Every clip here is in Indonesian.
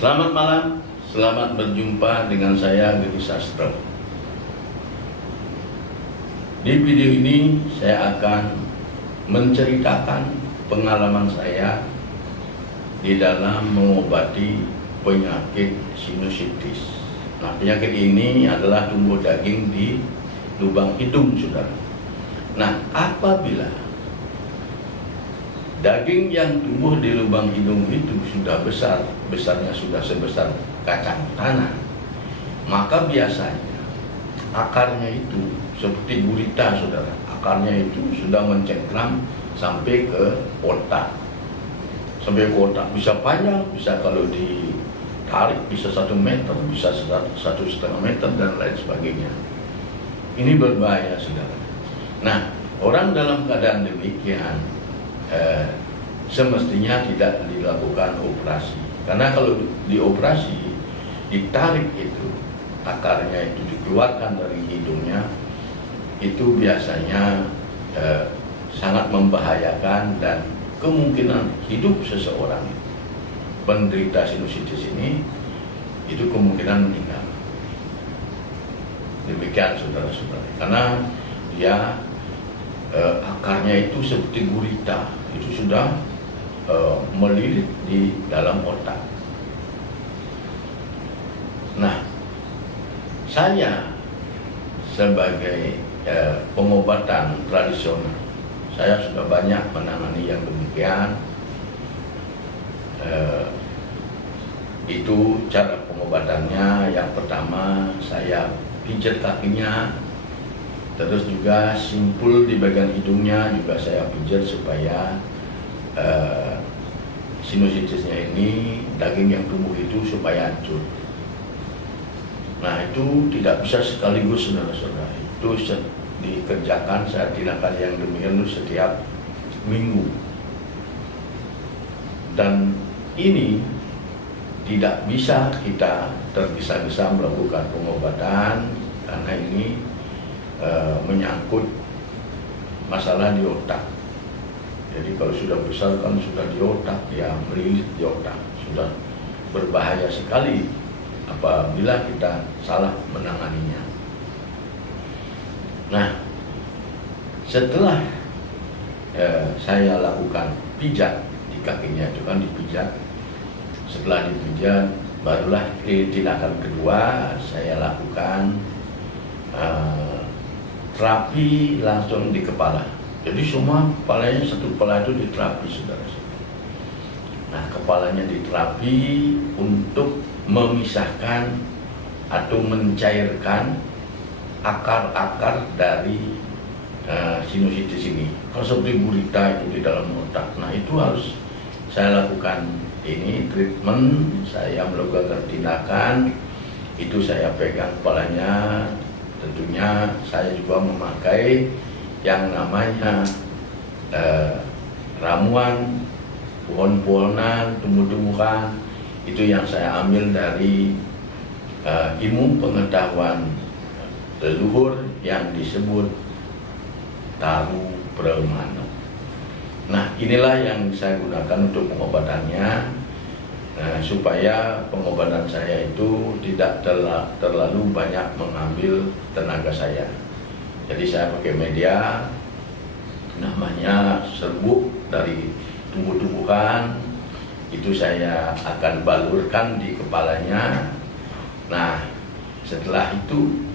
Selamat malam, selamat berjumpa dengan saya Gedi Sastro. Di video ini saya akan menceritakan pengalaman saya di dalam mengobati penyakit sinusitis. Nah, penyakit ini adalah tumbuh daging di lubang hidung, saudara. Nah, apabila daging yang tumbuh di lubang hidung itu sudah besarnya sudah sebesar kacang tanah, maka biasanya akarnya itu seperti gurita, saudara. Akarnya itu sudah mencengkram sampai ke otak. Sampai ke otak, bisa panjang, bisa kalau ditarik bisa 1 meter, bisa 1,5 meter dan lain sebagainya. Ini berbahaya, saudara. Nah, orang dalam keadaan demikian semestinya tidak dilakukan operasi, karena kalau dioperasi, ditarik itu akarnya itu dikeluarkan dari hidungnya, itu biasanya sangat membahayakan dan kemungkinan hidup seseorang penderita sinusitis ini itu kemungkinan meninggal. Demikian, saudara-saudara, karena dia akarnya itu seperti gurita, itu sudah melilit di dalam otak. Nah, saya sebagai pengobatan tradisional, saya sudah banyak menangani yang demikian. Itu cara pengobatannya. Yang pertama, saya pijat kakinya, terus juga simpul di bagian hidungnya juga saya pijat supaya sinusitisnya ini, daging yang tumbuh itu supaya hancur. Nah, itu tidak bisa sekaligus, saudara-saudara. Itu dikerjakan, saya tindakan yang demikian itu setiap minggu. Dan ini tidak bisa kita tergesa-gesa melakukan pengobatan, karena ini menyangkut masalah di otak. Jadi kalau sudah besar kan sudah di otak, ya melilit di otak, sudah berbahaya sekali apabila kita salah menanganinya. Nah, setelah saya lakukan pijat di kakinya, itu kan dipijat. Setelah dipijat, barulah tindakan kedua saya lakukan terapi langsung di kepala. Jadi semua kepalanya, satu kepala itu diterapi, saudara. Nah, kepalanya diterapi untuk memisahkan atau mencairkan akar-akar dari sinusitis ini. Kalau seperti gurita itu di dalam otak, nah itu harus saya lakukan ini treatment, saya melakukan tindakan, itu saya pegang kepalanya. Tentunya saya juga memakai yang namanya ramuan, pohon-pohonan, tumbuh-tumbuhan, itu yang saya ambil dari ilmu pengetahuan leluhur yang disebut Taru Brahmana. Nah, inilah yang saya gunakan untuk pengobatannya, supaya pengobatan saya itu tidak terlalu banyak mengambil tenaga saya. Jadi saya pakai media namanya serbuk dari tumbuh-tumbuhan, itu saya akan balurkan di kepalanya. Nah, setelah itu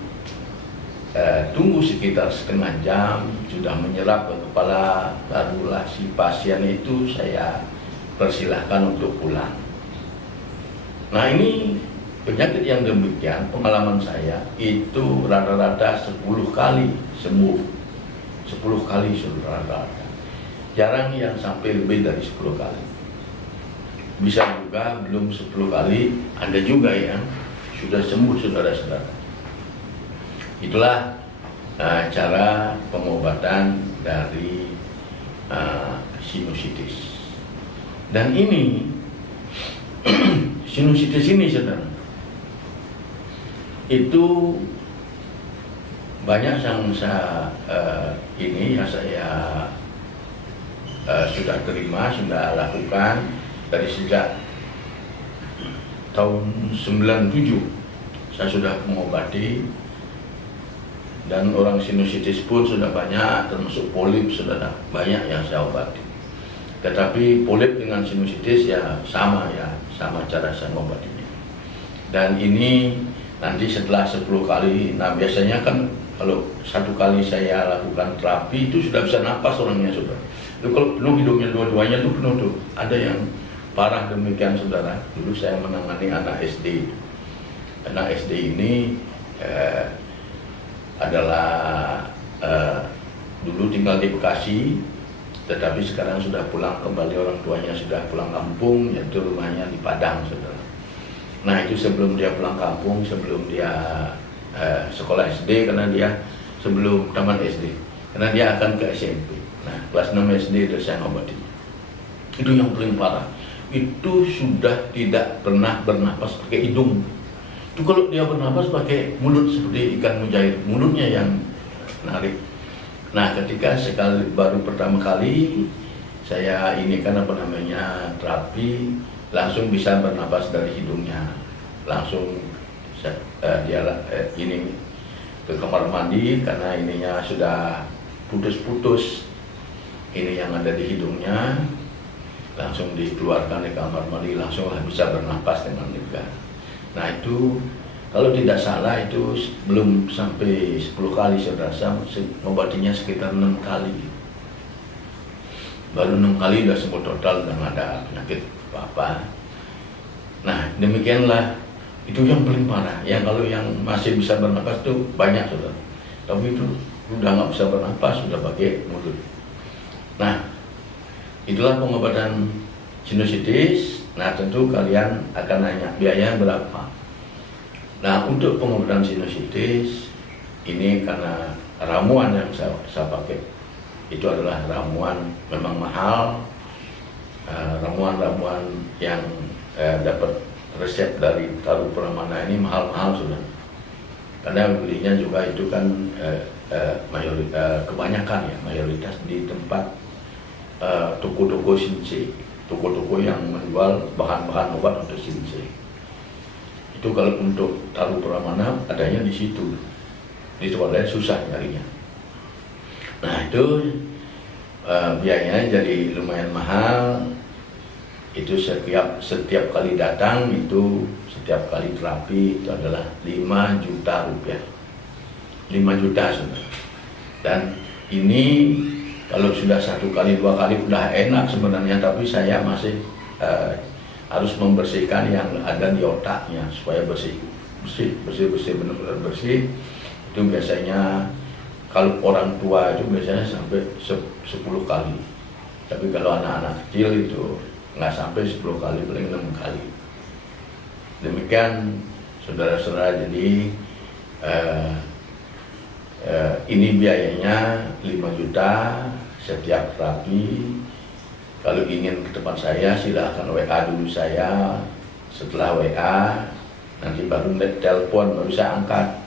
tunggu sekitar setengah jam, sudah menyerap ke kepala, barulah si pasien itu saya persilahkan untuk pulang. Nah, ini penyakit yang demikian, pengalaman saya itu rata-rata 10 kali sembuh. 10 kali rata-rata. Jarang yang sampai lebih dari 10 kali. Bisa juga belum 10 kali, ada juga yang sudah sembuh, saudara-saudara. Itulah cara pengobatan dari sinusitis. Dan ini sinusitis ini, saudara, itu banyak yang saya sudah terima, sudah lakukan dari sejak tahun 97 saya sudah mengobati, dan orang sinusitis pun sudah banyak, termasuk polip sudah banyak yang saya obati. Tetapi polip dengan sinusitis ya sama cara saya mengobatinya. Dan ini nanti setelah 10 kali, nah biasanya kan kalau 1 kali saya lakukan terapi itu sudah bisa napas orangnya, saudara. Itu kalau penuh hidungnya dua-duanya itu penuh tuh. Ada yang parah demikian, saudara. Dulu saya menangani anak SD. Anak SD ini adalah dulu tinggal di Bekasi, tetapi sekarang sudah pulang kembali, orang tuanya sudah pulang kampung, yaitu rumahnya di Padang, saudara. Nah itu sebelum dia pulang kampung, sebelum dia sekolah SD, karena dia sebelum taman SD, karena dia akan ke SMP. Nah kelas 6 SD itu saya ngobati. Itu yang paling parah. Itu sudah tidak pernah bernapas pakai hidung. Itu kalau dia bernapas pakai mulut seperti ikan mujair, mulutnya yang menarik. Nah ketika baru pertama kali saya ini kan terapi, langsung bisa bernapas dari hidungnya. Langsung dia ini ke kamar mandi, karena ininya sudah putus-putus ini yang ada di hidungnya, langsung dikeluarkan di kamar mandi, langsung bisa bernapas dengan lega. Nah itu kalau tidak salah itu belum sampai 10 kali, saudara. Saya mengobatinya sekitar 6 kali. Baru 6 kali sudah sembuh total dan ada penyakit apa-apa. Nah demikianlah, itu yang paling parah. Yang kalau yang masih bisa bernapas itu banyak, saudara. Tapi itu udah nggak bisa bernapas, sudah pakai mulut. Nah itulah pengobatan sinusitis. Nah tentu kalian akan nanya biaya berapa. Nah untuk pengobatan sinusitis ini karena ramuan yang saya pakai itu adalah ramuan memang mahal, ramuan-ramuan yang dapat resep dari Taru Pramana ini mahal-mahal sudah. Karena belinya juga itu kan mayoritas di tempat toko-toko Shinsei, toko-toko yang menjual bahan-bahan obat untuk Shinsei. Itu kalau untuk Taru Pramana adanya di situ, di tempat lain susah nyarinya. Nah itu biayanya jadi lumayan mahal. Itu setiap kali datang itu, setiap kali terapi itu adalah 5 juta rupiah. 5 juta sudah. Dan ini kalau sudah 1 kali 2 kali udah enak sebenarnya, tapi saya masih harus membersihkan yang ada di otaknya supaya bersih benar-benar bersih. Itu biasanya kalau orang tua itu biasanya sampai 10 kali. Tapi kalau anak-anak kecil itu nggak sampai 10 kali, paling 6 kali. Demikian saudara-saudara, jadi ini biayanya 5 juta setiap terapi. Kalau ingin ke tempat saya silahkan WA dulu saya. Setelah WA nanti baru telepon, baru saya angkat.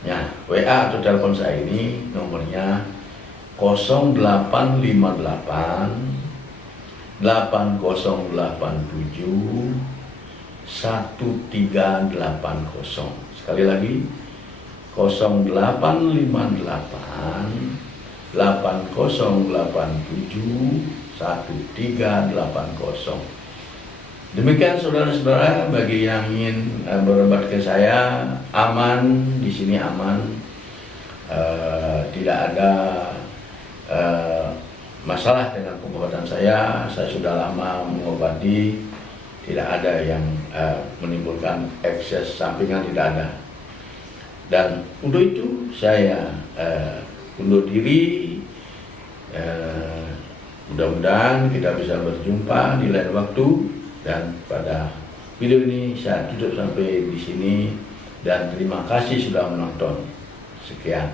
Ya, WA atau telepon saya ini nomornya 0858 8087 1380. Sekali lagi 0858 8087 1380. Demikian saudara-saudara, bagi yang ingin berobat ke saya aman, di sini aman, tidak ada masalah dengan pengobatan saya sudah lama mengobati, tidak ada yang menimbulkan ekses sampingan, tidak ada. Dan untuk itu saya undur diri, mudah-mudahan kita bisa berjumpa di lain waktu, dan pada video ini saya tutup sampai di sini, dan terima kasih sudah menonton. Sekian.